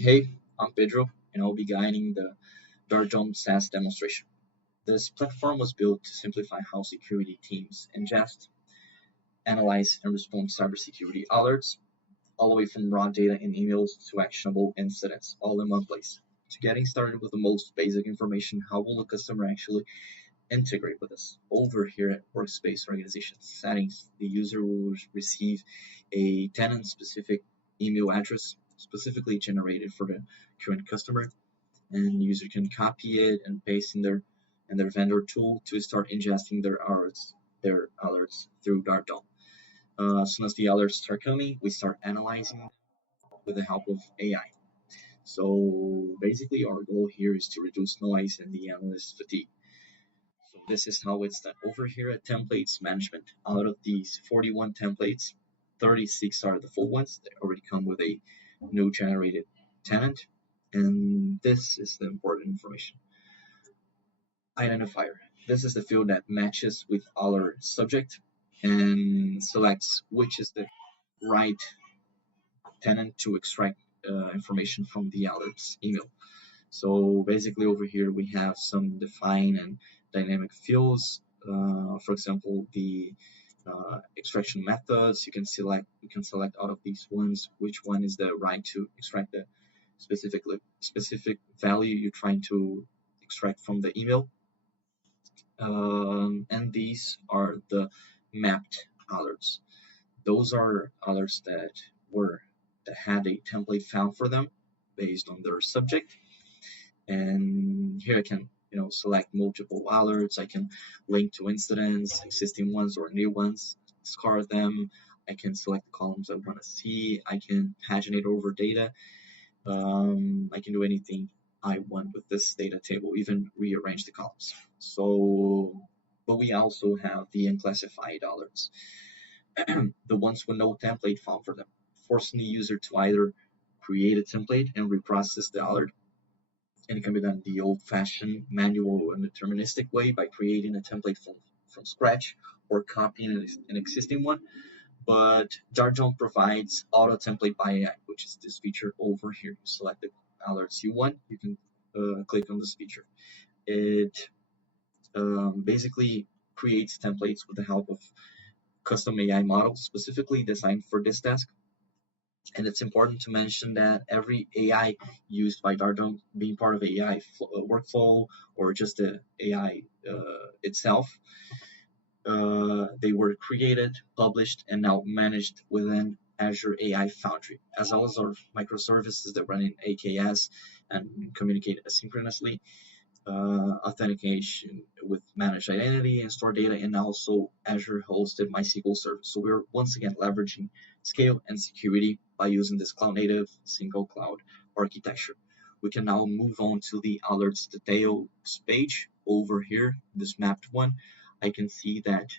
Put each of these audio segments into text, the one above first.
Hey, I'm Pedro, and I'll be guiding the Darkdome SaaS demonstration. This platform was built to simplify how security teams ingest, analyze, and respond to cybersecurity alerts, all the way from raw data in emails to actionable incidents, all in one place. To getting started with the most basic information, how will the customer actually integrate with us? Over here at Workspace Organization Settings, the user will receive a tenant-specific email address specifically generated for the current customer, and user can copy it and paste in their vendor tool to start ingesting their alerts through Darkdome. As soon as the alerts start coming, we start analyzing with the help of AI. So basically, our goal here is to reduce noise and the analyst fatigue. So this is how it's done. Over here at templates management, out of these 41 templates, 36 are the full ones. They already come with a new generated tenant. And this is the important information. Identifier. This is the field that matches with our subject and selects which is the right tenant to extract information from the alerts email. So basically over here we have some define and dynamic fields. For example, the extraction methods. You can select out of these ones which one is the right to extract the specific value you're trying to extract from the email. And these are the mapped alerts. Those are alerts that had a template found for them based on their subject. And here I can select multiple alerts. I can link to incidents, existing ones or new ones, scar them. I can select the columns I want to see. I can paginate over data. I can do anything I want with this data table, even rearrange the columns. But we also have the unclassified alerts, the ones with no template found for them, forcing the user to either create a template and reprocess the alert, and it can be done the old-fashioned manual and deterministic way by creating a template from scratch or copying an existing one. But Darkdome provides auto template by AI, which is this feature over here. You select the alerts you want, you can click on this feature. It basically creates templates with the help of custom AI models specifically designed for this task. And it's important to mention that every AI used by Darkdome, being part of AI workflow or just the AI itself, they were created, published, and now managed within Azure AI Foundry, as well as our microservices that run in AKS and communicate asynchronously, authentication with managed identity and store data, and also Azure hosted MySQL service. So we're once again leveraging scale and security by using this cloud native single cloud architecture. We can now move on to the alerts details page over here, this mapped one. I can see that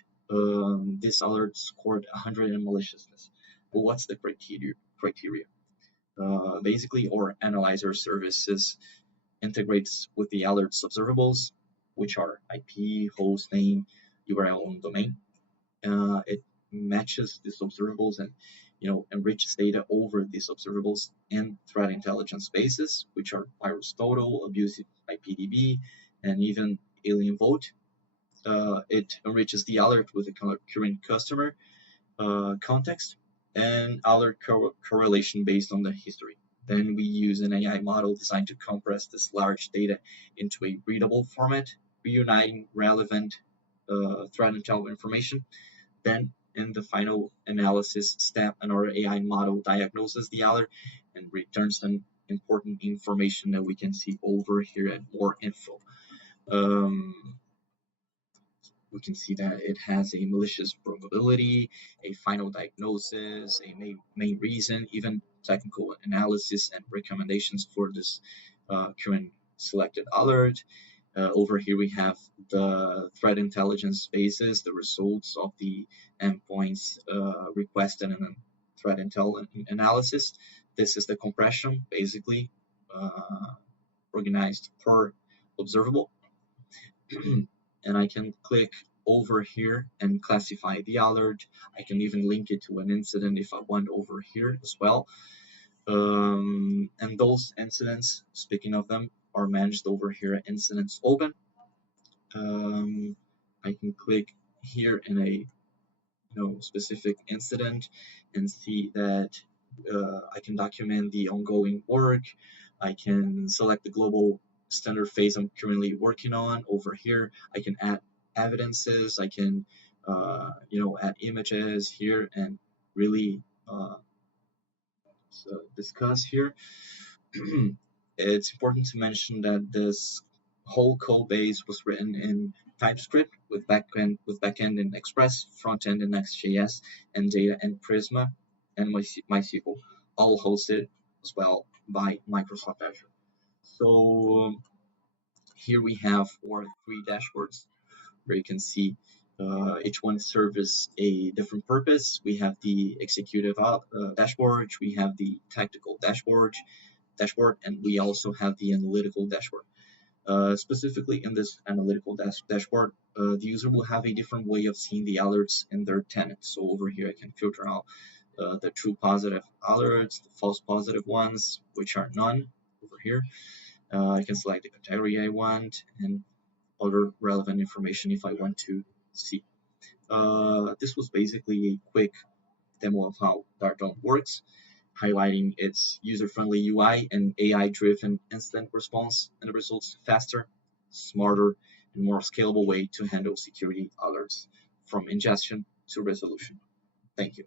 this alert scored 100 in maliciousness. Well, what's the criteria? Basically, our analyzer services integrates with the alerts observables, which are IP, host name, URL, and domain. It matches these observables and enriches data over these observables in threat intelligence bases, which are virus total, abusive IPDB, and even alien vote. It enriches the alert with the current customer context and alert correlation based on the history. Then we use an AI model designed to compress this large data into a readable format, reuniting relevant threat intel information. Then in the final analysis step, another AI model diagnoses the alert and returns some important information that we can see over here at more info. We can see that it has a malicious probability, a final diagnosis, a main reason, even technical analysis and recommendations for this current selected alert. Over here we have the threat intelligence basis, the results of the endpoints requested in a threat intel analysis. This is the compression, basically organized per observable. And I can click over here and classify the alert. I can even link it to an incident if I want over here as well. And those incidents, speaking of them, are managed over here at Incidents Open. I can click here in a specific incident and see that I can document the ongoing work. I can select the global standard phase I'm currently working on over here. I can add evidences. I can add images here and really discuss here. It's important to mention that this whole code base was written in TypeScript with backend in Express, frontend in Next.js, and data in Prisma and MySQL, all hosted as well by Microsoft Azure. So here we have our 3 dashboards where you can see each one serves a different purpose. We have the executive dashboard, we have the tactical dashboard, and we also have the analytical dashboard. Specifically in this analytical dashboard, the user will have a different way of seeing the alerts in their tenant. So over here, I can filter out the true positive alerts, the false positive ones, which are none over here. I can select the category I want and other relevant information if I want to see. This was basically a quick demo of how Darkdome works, highlighting its user-friendly UI and AI-driven instant response and the results faster, smarter, and more scalable way to handle security alerts from ingestion to resolution. Thank you.